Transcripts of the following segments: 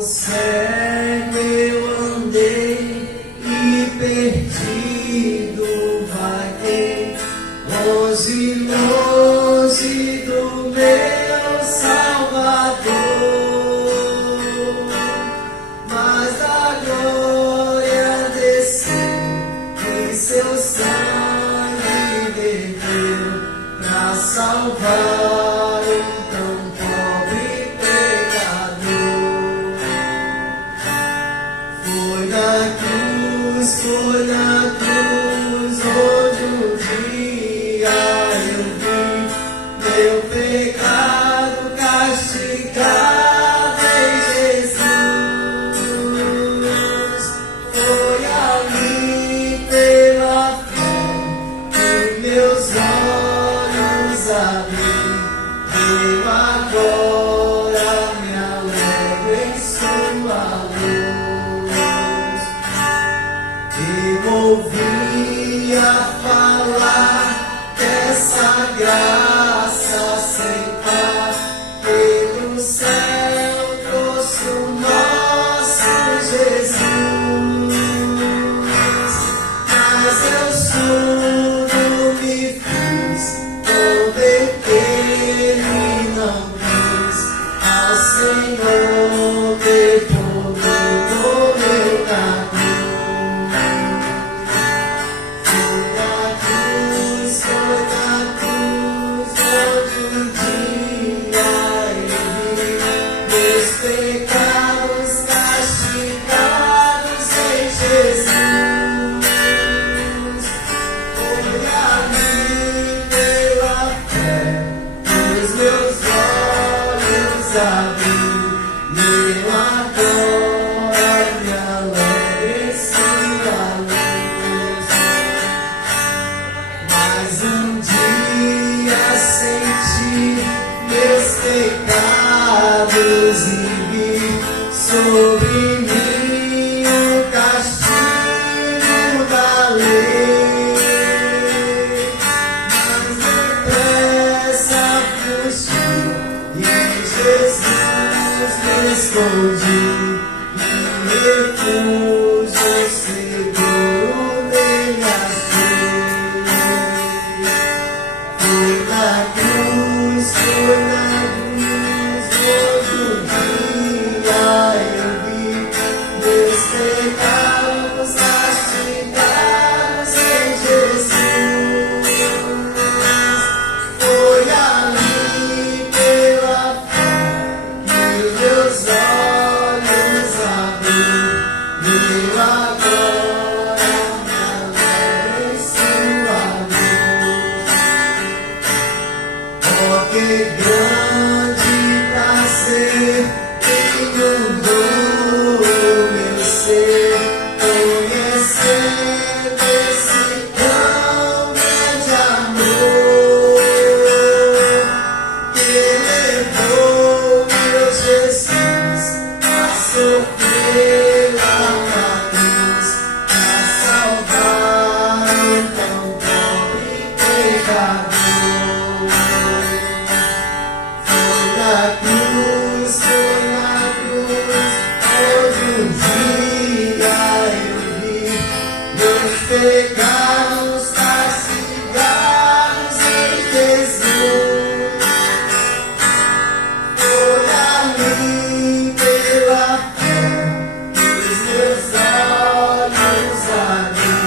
cego eu andei e perdido vaguei, longe, longe do meu Salvador, mas a glória desceu e seu sangue verteu pra salvar um tão pobre pecador. Foi na cruz onde um dia eu vi meu pecado castigado em Jesus. Foi ali pela fé que meus olhos abri, eu agora me alegro em sua luz. Eu ouvia falar dessa graça sem par, pelo céu trouxe o nosso Jesus. Mas eu surdo me fiz, converter e não quis ao Senhor depois morreu na cruz. Sobre mim o castigo da lei, mas depressa fugi e em Jesus me escondi, e refúgio seguro nele achei. Foi na cruz, todo dia eu vi meus pecados castigados em Jesus. Foi ali pela fé que os meus olhos abri, eu agora me alegro em sua luz. Oh, que grande prazer inundou meu ser, conhecendo esse tão grande amor que levou meu Jesus a sofrer lá na cruz, a salvar um tão pobre pecador. Foi na cruz, onde um dia eu vi meus pecados castigados em Jesus. Foi ali pela fé que os meus olhos abri,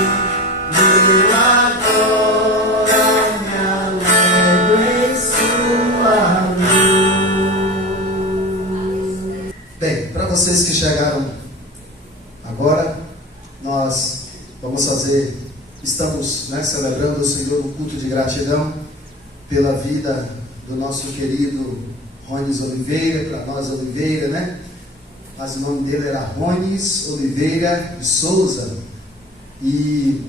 eu agora me alegro em sua luz. Bem, para vocês que chegaram agora, nós vamos estamos celebrando o Senhor no culto de gratidão pela vida do nosso querido Rones Oliveira, para nós Oliveira, né? Mas o nome dele era Rones Oliveira de Souza. E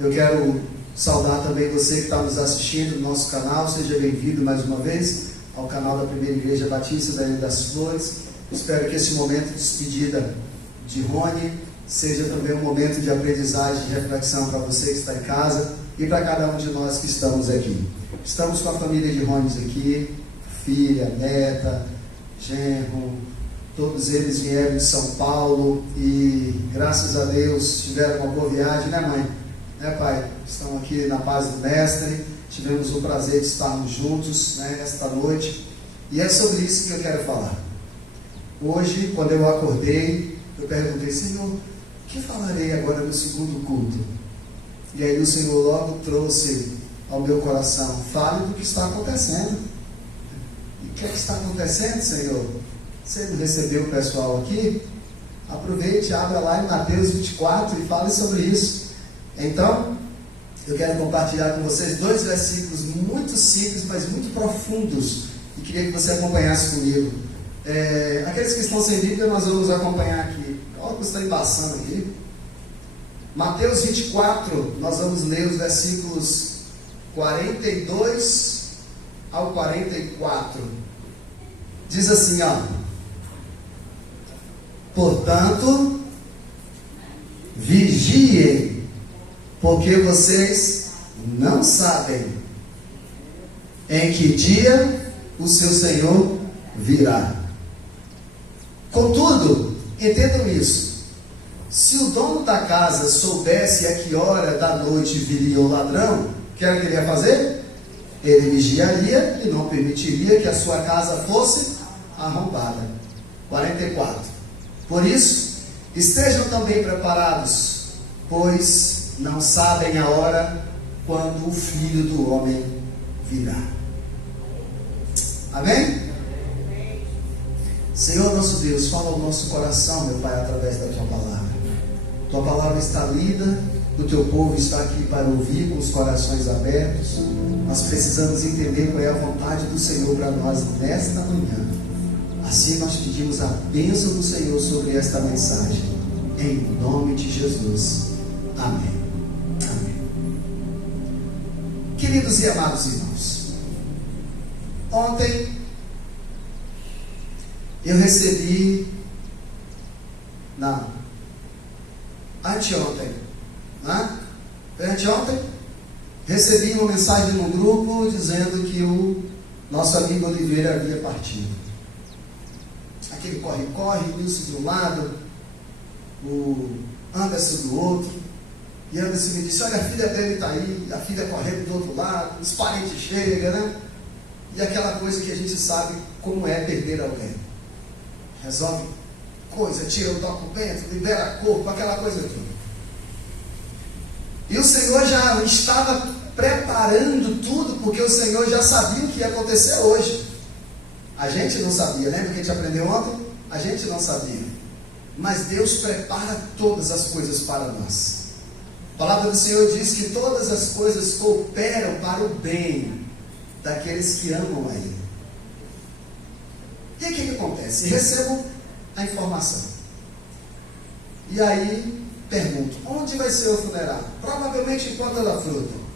eu quero saudar também você que está nos assistindo no nosso canal. Seja bem-vindo mais uma vez ao canal da Primeira Igreja Batista da Ilha das Flores. Espero que esse momento de despedida de Rony seja também um momento de aprendizagem, de reflexão para você que está em casa e para cada um de nós que estamos aqui. Estamos com a família de Rones aqui, filha, neta, genro, Todos eles vieram de São Paulo e, graças a Deus, tiveram uma boa viagem, né, mãe? Né, pai? Estão aqui na paz do Mestre. Tivemos o prazer de estarmos juntos, né, esta noite. E é sobre isso que eu quero falar. Hoje, quando eu acordei, eu perguntei: Senhor, o que falarei agora no segundo culto? E aí o Senhor logo trouxe ao meu coração: fale do que está acontecendo. E o que é que está acontecendo, Senhor? Você não recebeu o pessoal aqui? Aproveite, abra lá em Mateus 24 e fale sobre isso. Então, eu quero compartilhar com vocês 2 versículos muito simples, mas muito profundos, e queria que você acompanhasse comigo. Aqueles que estão sem Bíblia, nós vamos acompanhar aqui. Olha o que está embaçando aqui. Mateus 24, nós vamos ler os versículos 42 ao 44. Diz assim, ó: portanto, vigiem, porque vocês não sabem em que dia o seu Senhor virá. Contudo, entendam isso: se o dono da casa soubesse a que hora da noite viria o ladrão, o que era que ele ia fazer? Ele vigiaria e não permitiria que a sua casa fosse arrombada. 44. Por isso, estejam também preparados, pois não sabem a hora quando o Filho do Homem virá. Amém? Senhor nosso Deus, fala ao nosso coração, meu Pai, através da Tua palavra. Tua palavra está lida, o Teu povo está aqui para ouvir com os corações abertos. Nós precisamos entender qual é a vontade do Senhor para nós nesta manhã. Assim nós pedimos a bênção do Senhor sobre esta mensagem, em nome de Jesus. Amém. Amém. Queridos e amados irmãos, ontem eu recebi, anteontem, recebi uma mensagem no grupo dizendo que o nosso amigo Oliveira havia partido. Aquele corre-corre, Nilson de um lado, o Anderson do outro, e Anderson me disse: olha, a filha dele está aí, a filha correndo do outro lado, os parentes chegam, né? E aquela coisa que a gente sabe como é perder alguém. Resolve coisa, tira o documento, libera corpo, aquela coisa toda. E o Senhor já estava preparando tudo, porque o Senhor já sabia o que ia acontecer hoje. A gente não sabia, lembra que a gente aprendeu ontem? A gente não sabia. Mas Deus prepara todas as coisas para nós. A palavra do Senhor diz que todas as coisas cooperam para o bem daqueles que amam a Ele. E aí o que acontece? Recebo a informação. E aí pergunto: onde vai ser o funeral? Provavelmente em Ponta da Fruta.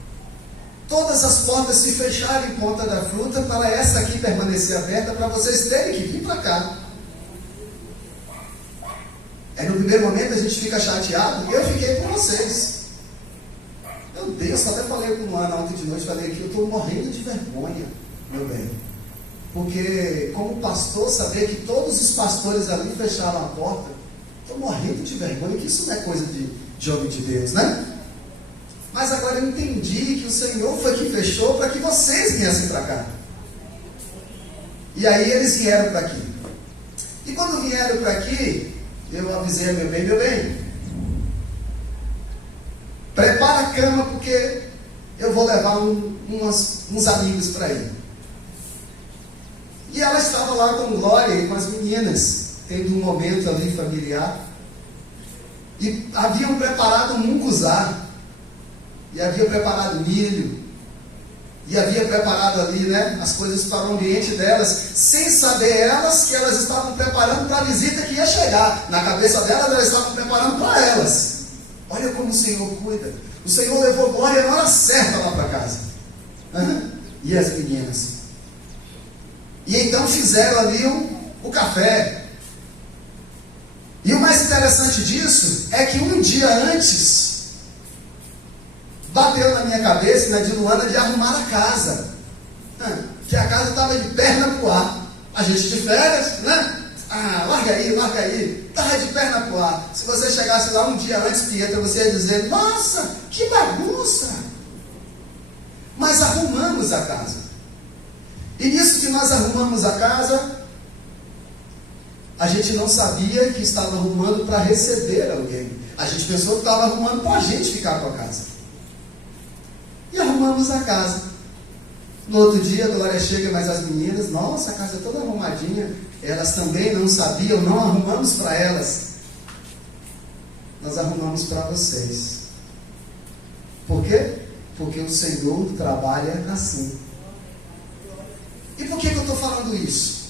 Todas as portas se fecharam em Ponta da Fruta para essa aqui permanecer aberta, para vocês terem que vir para cá. No primeiro momento a gente fica chateado. Eu fiquei com vocês. Meu Deus, até falei com o Luana ontem de noite, falei que eu estou morrendo de vergonha, meu bem. Porque como pastor, saber que todos os pastores ali fecharam a porta, estou morrendo de vergonha, que isso não é coisa de homem de Deus, né? Mas agora eu entendi que o Senhor foi que fechou para que vocês viessem para cá. E aí eles vieram para aqui. E quando vieram para aqui, eu avisei: meu bem, prepara a cama, porque eu vou levar uns amigos para ir. E ela estava lá com Glória e com as meninas, tendo um momento ali familiar. E haviam preparado um mucuzá. E havia preparado milho, e havia preparado ali, né, as coisas para o ambiente delas, sem saber elas que elas estavam preparando para a visita que ia chegar. Na cabeça delas, elas estavam preparando para elas. Olha como o Senhor cuida. O Senhor levou Glória na hora certa lá para casa. E as meninas. E então fizeram ali o café. E o mais interessante disso é que um dia antes bateu na minha cabeça e na de Luana de arrumar a casa. Que a casa estava de perna pro ar. A gente de férias, né? Ah, larga aí, estava de perna pro ar. Se você chegasse lá um dia antes, Pietra, você ia dizer, nossa, que bagunça. Mas arrumamos a casa. E nisso que nós arrumamos a casa, a gente não sabia que estava arrumando para receber alguém. A gente pensou que estava arrumando para a gente ficar com a casa. E arrumamos a casa. No outro dia, a Glória chega, mas as meninas, nossa, a casa é toda arrumadinha. Elas também não sabiam, não arrumamos para elas. Nós arrumamos para vocês. Por quê? Porque o Senhor trabalha assim. E por que eu estou falando isso?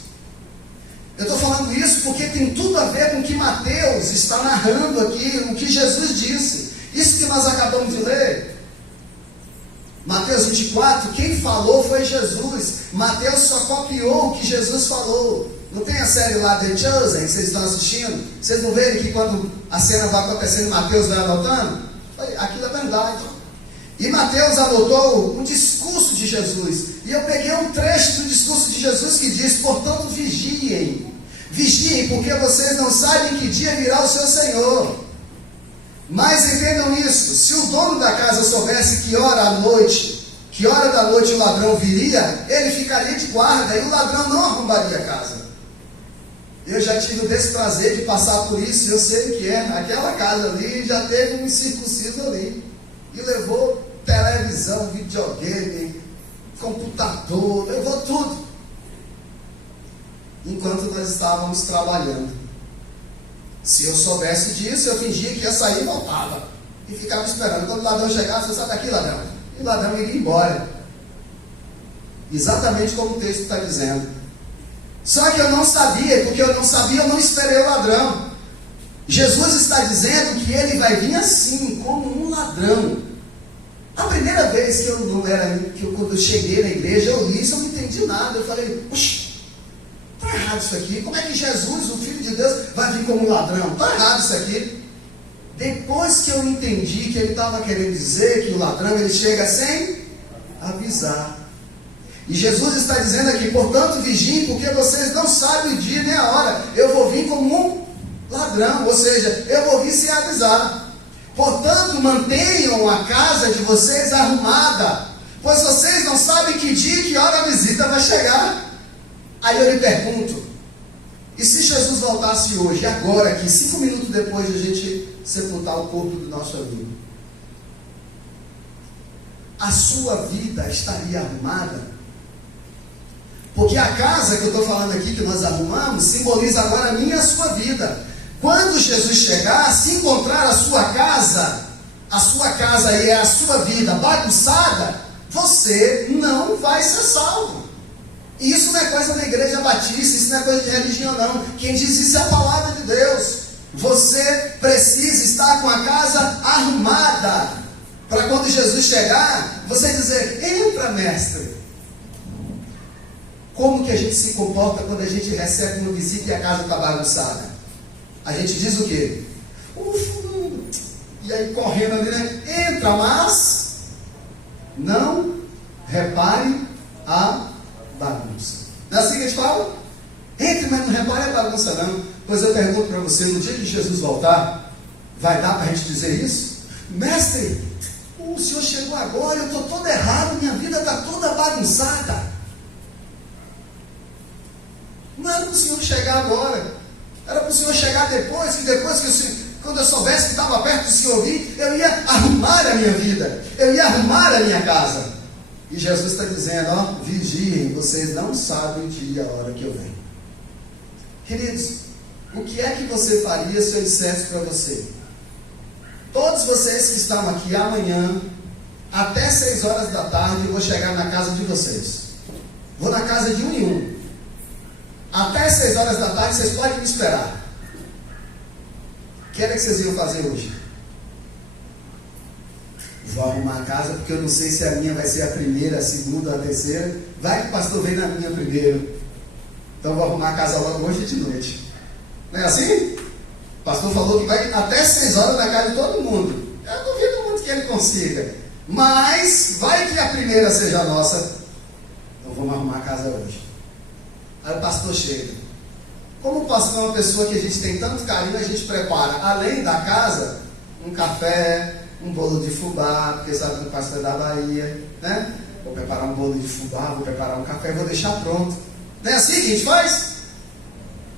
Eu estou falando isso porque tem tudo a ver com o que Mateus está narrando aqui, o que Jesus disse. Isso que nós acabamos de ler. Mateus 24, quem falou foi Jesus. Mateus só copiou o que Jesus falou. Não tem a série lá The Chosen que vocês estão assistindo? Vocês não veem que quando a cena vai acontecendo, Mateus vai anotando? Aquilo é verdade. E Mateus anotou um discurso de Jesus. E eu peguei um trecho do discurso de Jesus que diz, portanto vigiem. Vigiem, porque vocês não sabem que dia virá o seu Senhor. Mas entendam isso, se o dono da casa soubesse que hora da noite o ladrão viria, ele ficaria de guarda e o ladrão não arrombaria a casa. Eu já tive o desprazer de passar por isso, eu sei o que é. Aquela casa ali já teve um incircunciso ali. E levou televisão, videogame, computador, levou tudo. Enquanto nós estávamos trabalhando. Se eu soubesse disso, eu fingia que ia sair e voltava. E ficava esperando. Quando o ladrão chegasse, eu saio daqui, ladrão. E o ladrão iria embora. Exatamente como o texto está dizendo. Só que eu não sabia, porque eu não sabia, eu não esperei o ladrão. Jesus está dizendo que ele vai vir assim, como um ladrão. A primeira vez quando eu cheguei na igreja, eu li isso, eu não entendi nada. Eu falei, oxe, está errado isso aqui. Como é que Jesus, o Filho de Deus, vai vir como um ladrão? Está errado isso aqui. Depois que eu entendi que ele estava querendo dizer que o ladrão ele chega sem avisar. E Jesus está dizendo aqui, portanto vigiem, porque vocês não sabem o dia nem a hora. Eu vou vir como um ladrão, ou seja, eu vou vir sem avisar. Portanto, mantenham a casa de vocês arrumada, pois vocês não sabem que dia e que hora a visita vai chegar. Aí eu lhe pergunto, e se Jesus voltasse hoje, agora aqui, 5 minutos depois de a gente sepultar o corpo do nosso amigo? A sua vida estaria arrumada? Porque a casa que eu estou falando aqui, que nós arrumamos, simboliza agora a minha e a sua vida. Quando Jesus chegar, se encontrar a sua casa aí é a sua vida bagunçada, você não vai ser salvo. E isso não é coisa da igreja batista, isso não é coisa de religião não. Quem diz isso é a palavra de Deus. Você precisa estar com a casa arrumada, para quando Jesus chegar, você dizer, entra mestre. Como que a gente se comporta quando a gente recebe uma visita e a casa está bagunçada? A gente diz o quê? E aí correndo ali, né? Entra, mas não repare a bagunça. Não é assim que a gente fala? Entre, mas não repare a bagunça não. Pois eu pergunto para você, no dia que Jesus voltar, vai dar para a gente dizer isso? Mestre, o senhor chegou agora, eu estou todo errado, minha vida está toda bagunçada. Não era para o senhor chegar agora, era para o senhor chegar depois, que quando eu soubesse que estava perto do senhor vir, eu ia arrumar a minha vida, eu ia arrumar a minha casa. E Jesus está dizendo, ó, vigiem, vocês não sabem o dia e a hora que eu venho. Queridos, o que é que você faria se eu dissesse para você? Todos vocês que estão aqui amanhã, até 6 horas da tarde, eu vou chegar na casa de vocês. Vou na casa de um em um. Até 6 horas da tarde, vocês podem me esperar. O que era que vocês iam fazer hoje? Vou arrumar a casa, porque eu não sei se a minha vai ser a primeira, a segunda ou a terceira. Vai que o pastor vem na minha primeiro. Então vou arrumar a casa logo hoje de noite. Não é assim? O pastor falou que vai até 6 horas na casa de todo mundo. Eu duvido muito que ele consiga. Mas vai que a primeira seja a nossa. Então vamos arrumar a casa hoje. Aí o pastor chega. Como o pastor é uma pessoa que a gente tem tanto carinho, a gente prepara, além da casa, um café, um bolo de fubá, porque sabe que o pastor é da Bahia, né? Vou preparar um bolo de fubá, vou preparar um café, vou deixar pronto. Não é assim que a gente faz?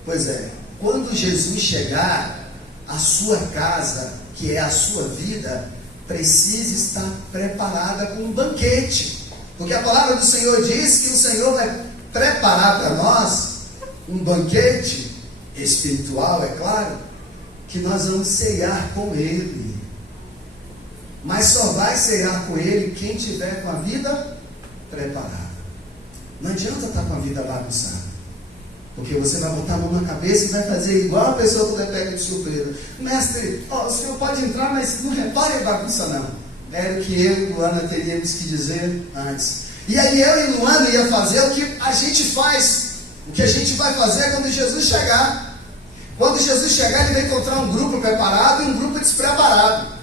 Pois é, quando Jesus chegar, a sua casa, que é a sua vida, precisa estar preparada com um banquete. Porque a palavra do Senhor diz que o Senhor vai preparar para nós um banquete espiritual, é claro, que nós vamos ceiar com Ele. Mas só vai ceiar com Ele quem tiver com a vida preparada. Não adianta estar com a vida bagunçada. Porque você vai botar a mão na cabeça e vai fazer igual a pessoa quando é pega de surpresa. Mestre, o senhor pode entrar, mas não repare a bagunça não. Era o que eu e Luana teríamos que dizer antes. E aí eu e Luana ia fazer o que a gente faz. O que a gente vai fazer quando Jesus chegar. Quando Jesus chegar, ele vai encontrar um grupo preparado e um grupo despreparado.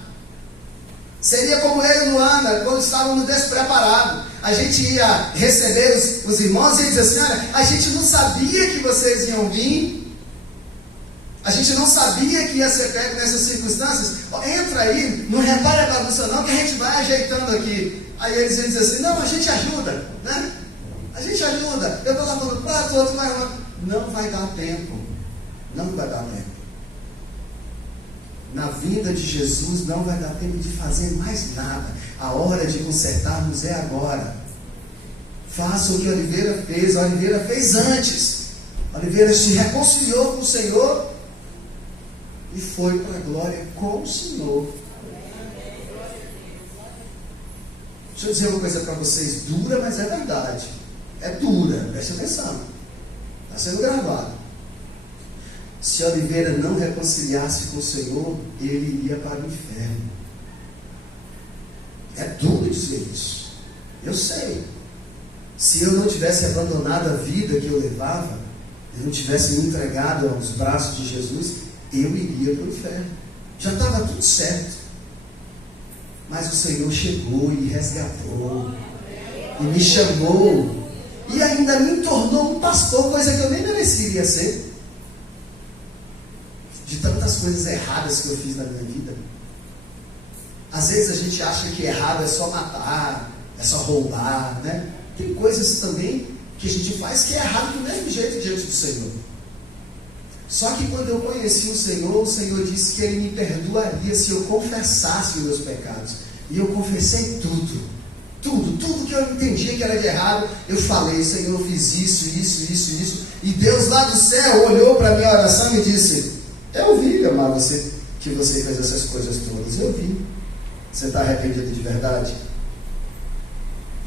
Seria como eu e Luana, quando estávamos despreparados. A gente ia receber os irmãos e ia dizer assim: olha, a gente não sabia que vocês iam vir. A gente não sabia que ia ser pego nessas circunstâncias. Entra aí, não repara a bagunça não, que a gente vai ajeitando aqui. Aí eles iam dizer assim: não, a gente ajuda, né? A gente ajuda. Eu estou lavando o prato, o outro vai lá. Não vai dar tempo. Não vai dar tempo. Na vinda de Jesus não vai dar tempo de fazer mais nada. A hora de consertarmos é agora. Faça o que Oliveira fez. A Oliveira fez antes. A Oliveira se reconciliou com o Senhor e foi para a glória com o Senhor. Deixa eu dizer uma coisa para vocês, dura, mas é verdade. É dura, preste atenção. Está sendo gravado. Se Oliveira não reconciliasse com o Senhor, ele iria para o inferno. É duro dizer isso. Eu sei. Se eu não tivesse abandonado a vida que eu levava, eu não tivesse me entregado aos braços de Jesus, eu iria para o inferno. Já estava tudo certo. Mas o Senhor chegou e resgatou. E me chamou. E ainda me tornou um pastor, coisa que eu nem mereceria ser. De tantas coisas erradas que eu fiz na minha vida. Às vezes a gente acha que errado é só matar, é só roubar, né? Tem coisas também que a gente faz que é errado do mesmo jeito diante do Senhor. Só que quando eu conheci o Senhor disse que Ele me perdoaria se eu confessasse os meus pecados. E eu confessei tudo. Tudo que eu entendia que era de errado, eu falei: Senhor, eu fiz isso. E Deus lá do céu olhou para a minha oração e disse: eu vi, amar você, que você fez essas coisas todas. Eu vi. Você está arrependido de verdade?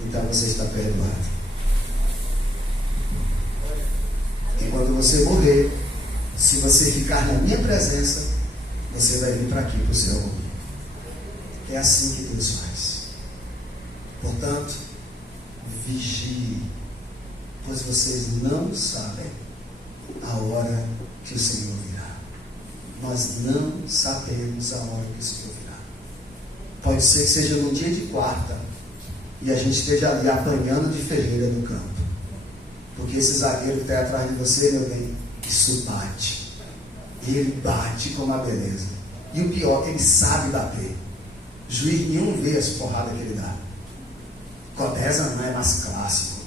Então você está perdoado. E quando você morrer, se você ficar na minha presença, você vai vir para aqui, para o céu comigo. É assim que Deus faz. Portanto, vigie, pois vocês não sabem a hora que o Senhor virá. Nós não sabemos a hora que o Senhor virá. Pode ser que seja no dia de quarta e a gente esteja ali apanhando de ferreira no campo. Porque esse zagueiro que está atrás de você, meu bem, isso bate. Ele bate com uma beleza. E o pior, ele sabe bater. Juiz nenhum vê as porradas que ele dá. Codesa não é mais clássico.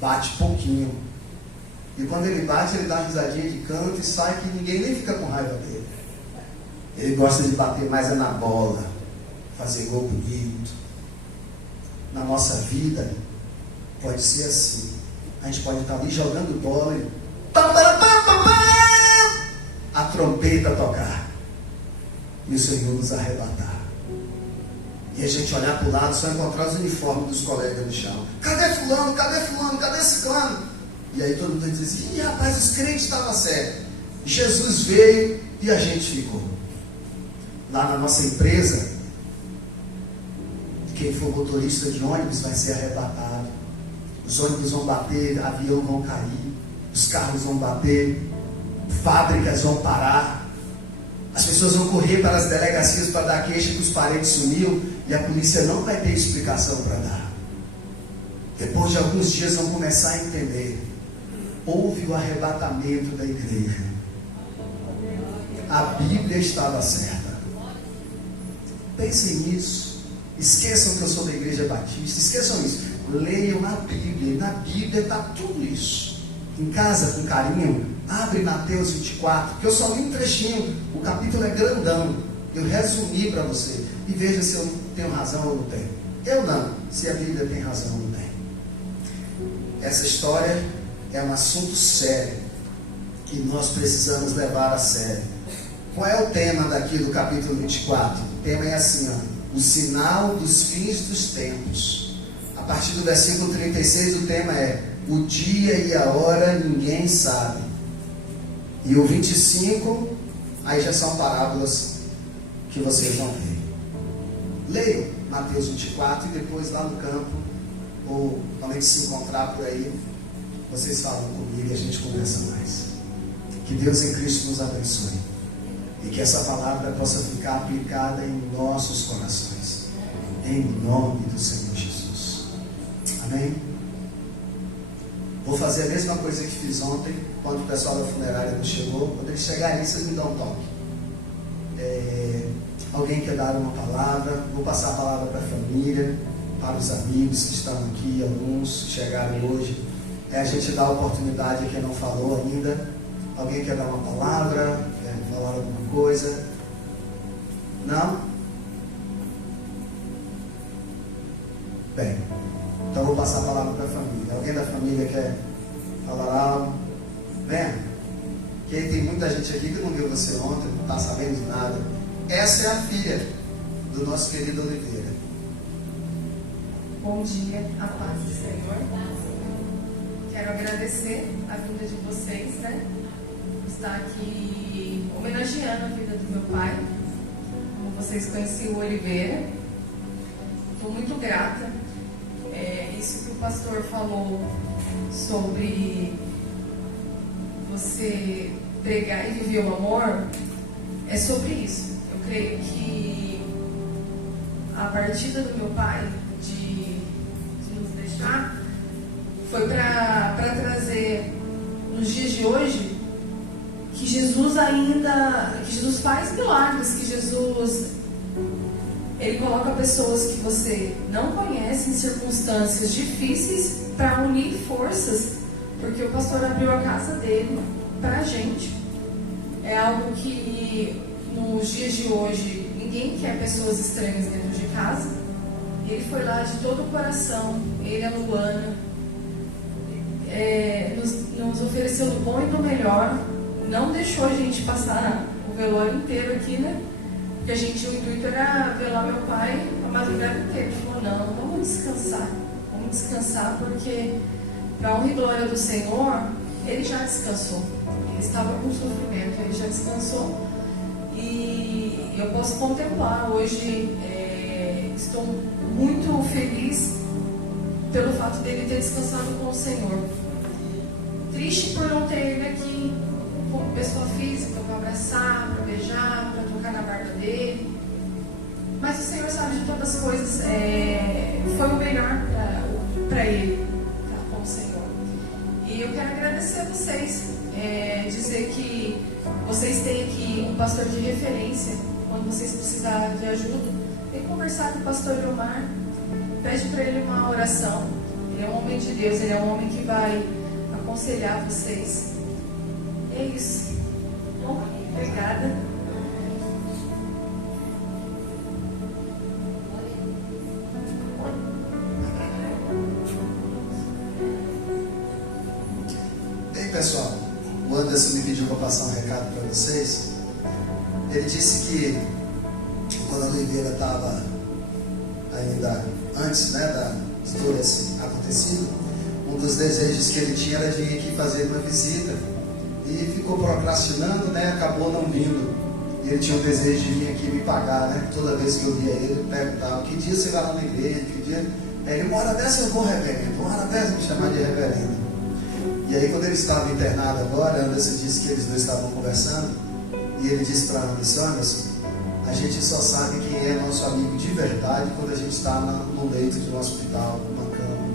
Bate pouquinho. E quando ele bate, ele dá uma risadinha de canto e sai que ninguém nem fica com raiva dele. Ele gosta de bater mais na bola, fazer gol bonito. Na nossa vida, pode ser assim. A gente pode estar ali jogando bola e a trompeta tocar. E o Senhor nos arrebatar. E a gente olhar para o lado, só encontrar os uniformes dos colegas no chão. Cadê fulano? Cadê fulano? Cadê ciclano? E aí todo mundo diz assim: ih, rapaz, os crentes estavam certos. Jesus veio e a gente ficou. Lá na nossa empresa, quem for motorista de ônibus vai ser arrebatado. Os ônibus vão bater, avião vão cair, os carros vão bater, fábricas vão parar. As pessoas vão correr para as delegacias para dar queixa que os parentes sumiu e a polícia não vai ter explicação para dar. Depois de alguns dias vão começar a entender. houve o arrebatamento da igreja. A Bíblia estava certa. Pensem nisso. Esqueçam que eu sou da igreja batista. Esqueçam isso. Leiam a Bíblia. E na Bíblia está tudo isso. Em casa, com carinho, abre Mateus 24, que eu só li um trechinho. O capítulo é grandão. Eu resumi para você. E veja se eu tenho razão ou não tenho. Eu não. Se a Bíblia tem razão ou não tem. Essa história é um assunto sério que nós precisamos levar a sério. Qual é o tema daqui do capítulo 24? O tema é assim, ó, o sinal dos fins dos tempos. A partir do versículo 36 o tema é o dia e a hora ninguém sabe. E o 25, aí já são parábolas que vocês vão ver. Leiam Mateus 24 e depois lá no campo, ou quando a gente se encontrar por aí, vocês falam comigo e a gente conversa mais. Que Deus em Cristo nos abençoe. E que essa palavra possa ficar aplicada em nossos corações. Em nome do Senhor Jesus. Amém? Vou fazer a mesma coisa que fiz ontem, quando o pessoal da funerária não chegou. Quando eles chegarem, vocês me dão um toque. Alguém quer dar uma palavra? Vou passar a palavra para a família, para os amigos que estão aqui, alguns que chegaram hoje. A gente dá a oportunidade a quem não falou ainda. Alguém quer dar uma palavra? Quer falar alguma coisa? Não? Bem, então vou passar a palavra para a família. Alguém da família quer falar algo? Venha. Que tem muita gente aqui que não viu você ontem, não está sabendo de nada. Essa é a filha do nosso querido Oliveira. Bom dia, a paz do Senhor. Quero agradecer a vinda de vocês, né? Estar aqui homenageando a vida do meu pai. Como vocês conheciam o Oliveira. Estou muito grata. Isso que o pastor falou sobre você pregar e viver o amor, é sobre isso. Eu creio que a partida do meu pai de nos deixar foi para trazer nos dias de hoje que Jesus faz milagres, que Jesus ele coloca pessoas que você não conhece em circunstâncias difíceis para unir forças, porque o pastor abriu a casa dele para a gente. É algo que nos dias de hoje ninguém quer pessoas estranhas dentro de casa. Ele foi lá de todo o coração, ele, a Luana, nos ofereceu do bom e do melhor, não deixou a gente passar o velório inteiro aqui, né? Porque o intuito era velar meu pai a madrugada inteira. Ele falou, não, vamos descansar, porque para a honra e glória do Senhor, ele já descansou. Ele estava com sofrimento, ele já descansou. E eu posso contemplar hoje, estou muito feliz pelo fato dele ter descansado com o Senhor. Triste por não ter ele aqui como pessoa física, para abraçar, para beijar, para tocar na barba dele. Mas o Senhor sabe de todas as coisas. Foi o melhor para ele, com o Senhor. E eu quero agradecer a vocês, dizer que vocês têm aqui um pastor de referência. Quando vocês precisarem de ajuda, tem que conversar com o pastor Omar. Pede para ele uma oração. Ele é um homem de Deus, ele é um homem que vai aconselhar vocês. É isso. Bom, obrigada. Bem, pessoal, o Anderson me pediu para passar um recado para vocês. Ele disse que quando a Oliveira estava ainda antes, né, de ter acontecido, um dos desejos que ele tinha era de vir aqui fazer uma visita. E ficou procrastinando, né? Acabou não vindo. E ele tinha o desejo de vir aqui me pagar, né? Toda vez que eu via ele, eu perguntava: que dia você vai lá na igreja? Que dia? Aí ele: uma hora dessa eu vou, reverendo. Uma hora dessa me chamar de reverendo. E aí, quando ele estava internado agora, Anderson disse que eles dois estavam conversando. E ele disse para Anderson: a gente só sabe quem é nosso amigo de verdade quando a gente está no leito de um hospital, numa cama.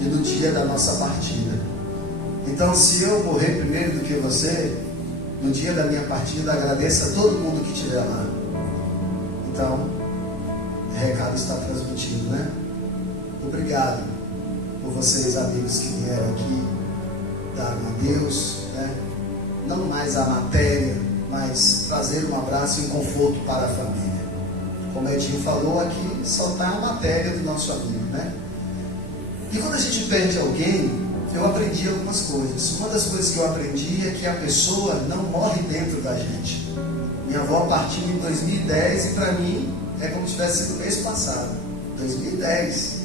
E no dia da nossa partida. Então, se eu morrer primeiro do que você, no dia da minha partida, agradeça a todo mundo que estiver lá. Então, o recado está transmitido, né? Obrigado por vocês, amigos que vieram aqui, dar a Deus, né? Não mais a matéria, mas trazer um abraço e um conforto para a família. Como o Edinho falou, aqui só está a matéria do nosso amigo, né? E quando a gente perde alguém, eu aprendi algumas coisas. Uma das coisas que eu aprendi é que a pessoa não morre dentro da gente. Minha avó partiu em 2010 e para mim é como se tivesse sido mês passado. 2010.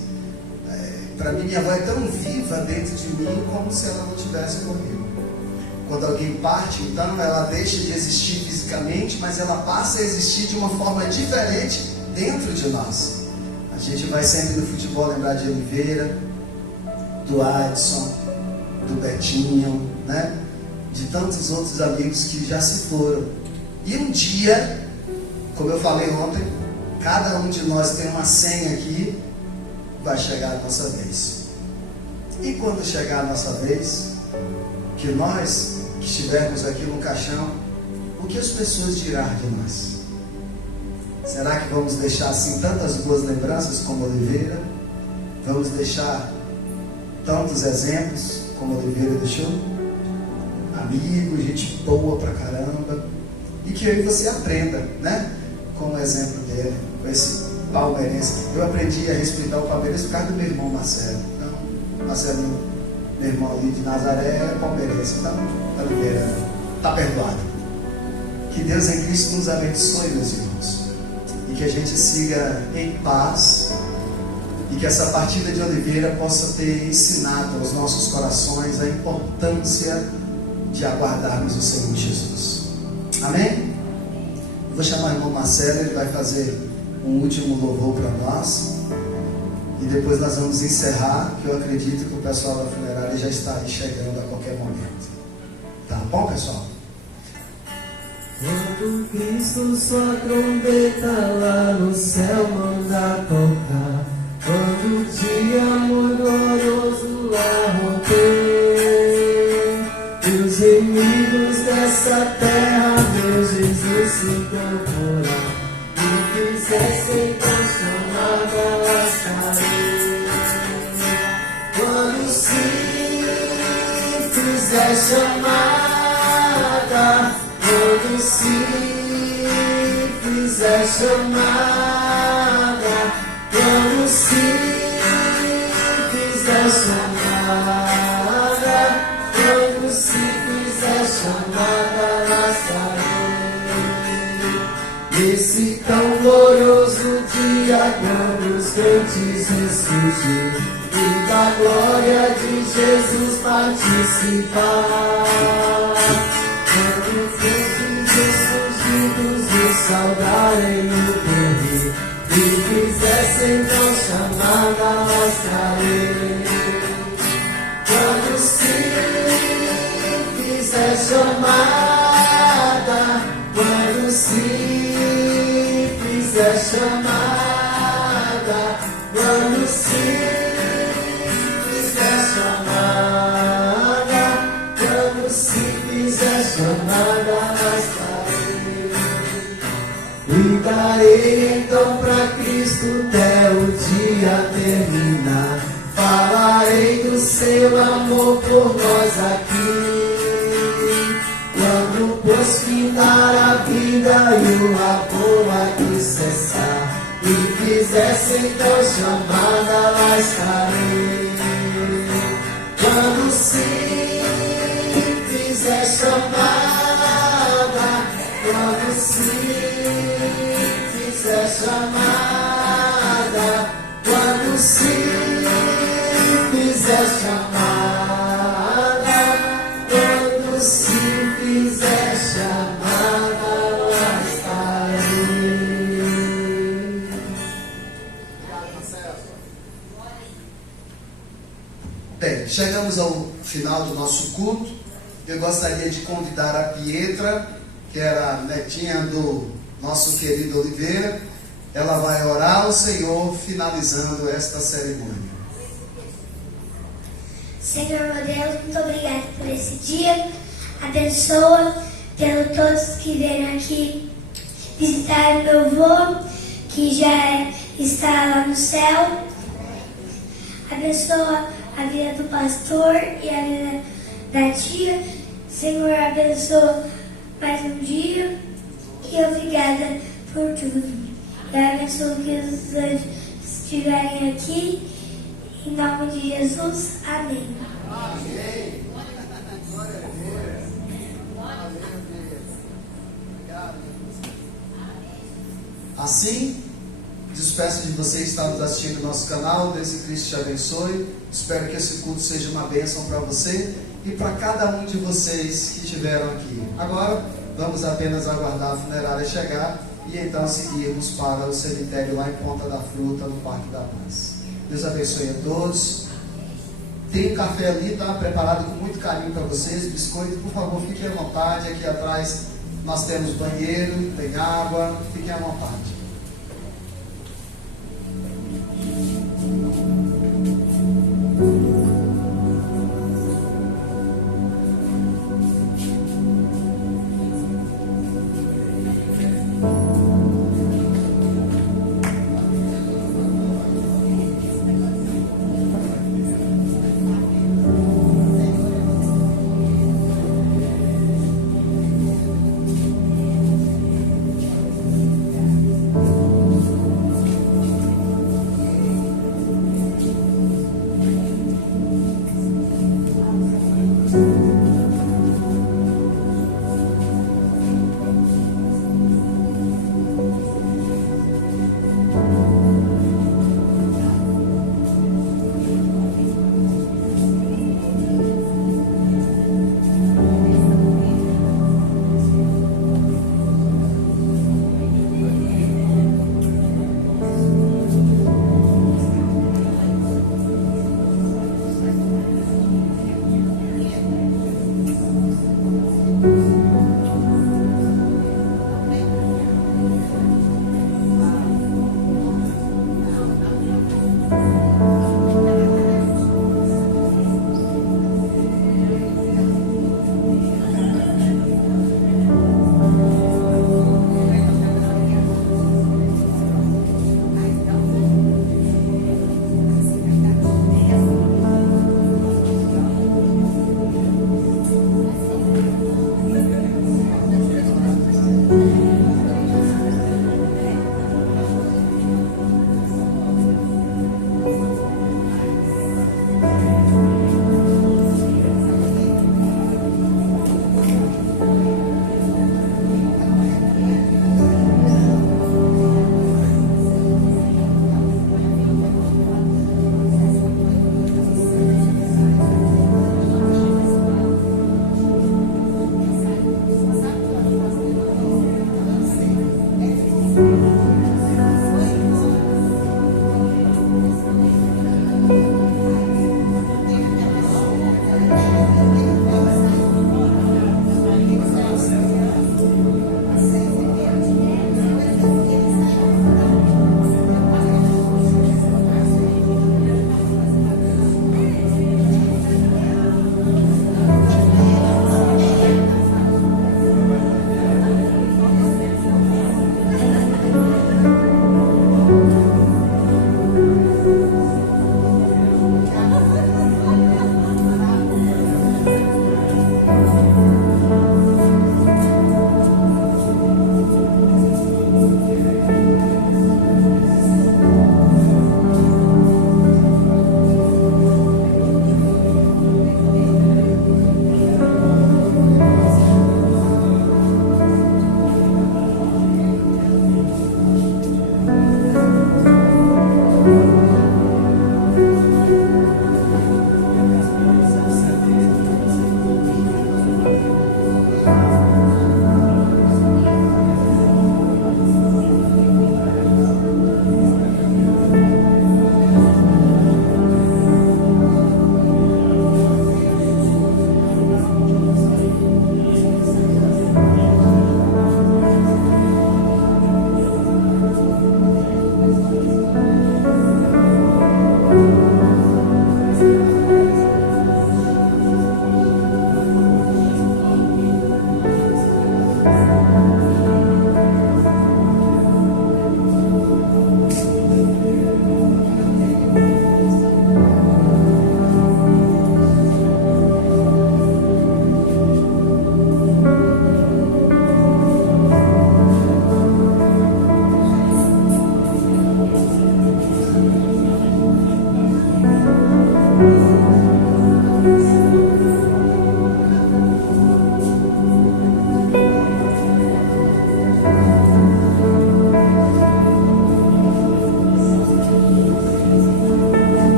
Para mim, minha avó é tão viva dentro de mim como se ela não tivesse morrido. Quando alguém parte, então, ela deixa de existir fisicamente, mas ela passa a existir de uma forma diferente dentro de nós. A gente vai sempre no futebol lembrar de Oliveira, do Adson, do Betinho, né? De tantos outros amigos que já se foram. E um dia, como eu falei ontem, cada um de nós tem uma senha aqui, vai chegar a nossa vez. E quando chegar a nossa vez, que nós que estivermos aqui no caixão, o que as pessoas dirão de nós? Será que vamos deixar assim tantas boas lembranças como Oliveira? Vamos deixar tantos exemplos como Oliveira deixou? Amigo, gente boa pra caramba. E que eu e você aprenda, né? Com o exemplo dele, com esse palmeirense. Eu aprendi a respeitar o palmeirense por causa do meu irmão Marcelo. Então, Marcelinho, meu irmão ali de Nazaré, é palmeirense. Então, Oliveira, tá perdoado. Que Deus em Cristo nos abençoe, meus irmãos. E que a gente siga em paz. E que essa partida de Oliveira possa ter ensinado aos nossos corações a importância de aguardarmos o Senhor Jesus. Amém? Eu vou chamar o irmão Marcelo, ele vai fazer um último louvor para nós. E depois nós vamos encerrar, que eu acredito que o pessoal da funerária já está aí chegando a qualquer momento. Tá bom, pessoal? Quando Cristo sua trombeta lá no céu manda tocar, quando o dia amoroso lá romper, e os inimigos dessa terra, meu Jesus se incorporar, e quisessem tão chamada lascarei. Quando sim fizer chamada, quando sim fizer chamada, quando sim fizer chamada, quando sim fizer chamada, lascarei. Nesse tão glorioso dia, quando os crentes ressurgir e da glória de Jesus participar, quando os crentes ressurgidos nos saudarem no porvir e fizessem tão chamada lascarei. Quando sim fizer chamada, quando sim fizer chamada, quando sim fizer chamada, quando sim fizer chamada, lascarei. Gritarei então pra Cristo até o dia terminar. Falarei do seu amor por nós aqui. Quando pois findar a vida e o amor aqui cessar, e fizesse então chamada, lascarei. Quando sim fizer chamada, quando sim fizer chamada, quando sim fizer chamada, quando sim fizer chamada, lascarei. Bem, chegamos ao final do nosso culto. Eu gostaria de convidar a Pietra, que era a netinha do nosso querido Oliveira. Ela vai orar ao Senhor, finalizando esta cerimônia. Senhor, meu Deus, muito obrigada por esse dia. Abençoa pelo todos que vieram aqui visitar meu avô, que já está lá no céu. Abençoa a vida do pastor e a vida da tia. Senhor, abençoa mais um dia. E obrigada por tudo. E abençoa que os anjos estiverem aqui. Em nome de Jesus. Amém. Amém. Assim, despeço de você que está nos assistindo no nosso canal. Deus e Cristo te abençoe. Espero que esse culto seja uma bênção para você e para cada um de vocês que estiveram aqui. Agora, vamos apenas aguardar a funerária chegar e então seguirmos para o cemitério lá em Ponta da Fruta, no Parque da Paz. Deus abençoe a todos. Tem um café ali, tá? Preparado com muito carinho para vocês. Biscoito, por favor, fiquem à vontade. Aqui atrás nós temos banheiro, tem água. Fiquem à vontade.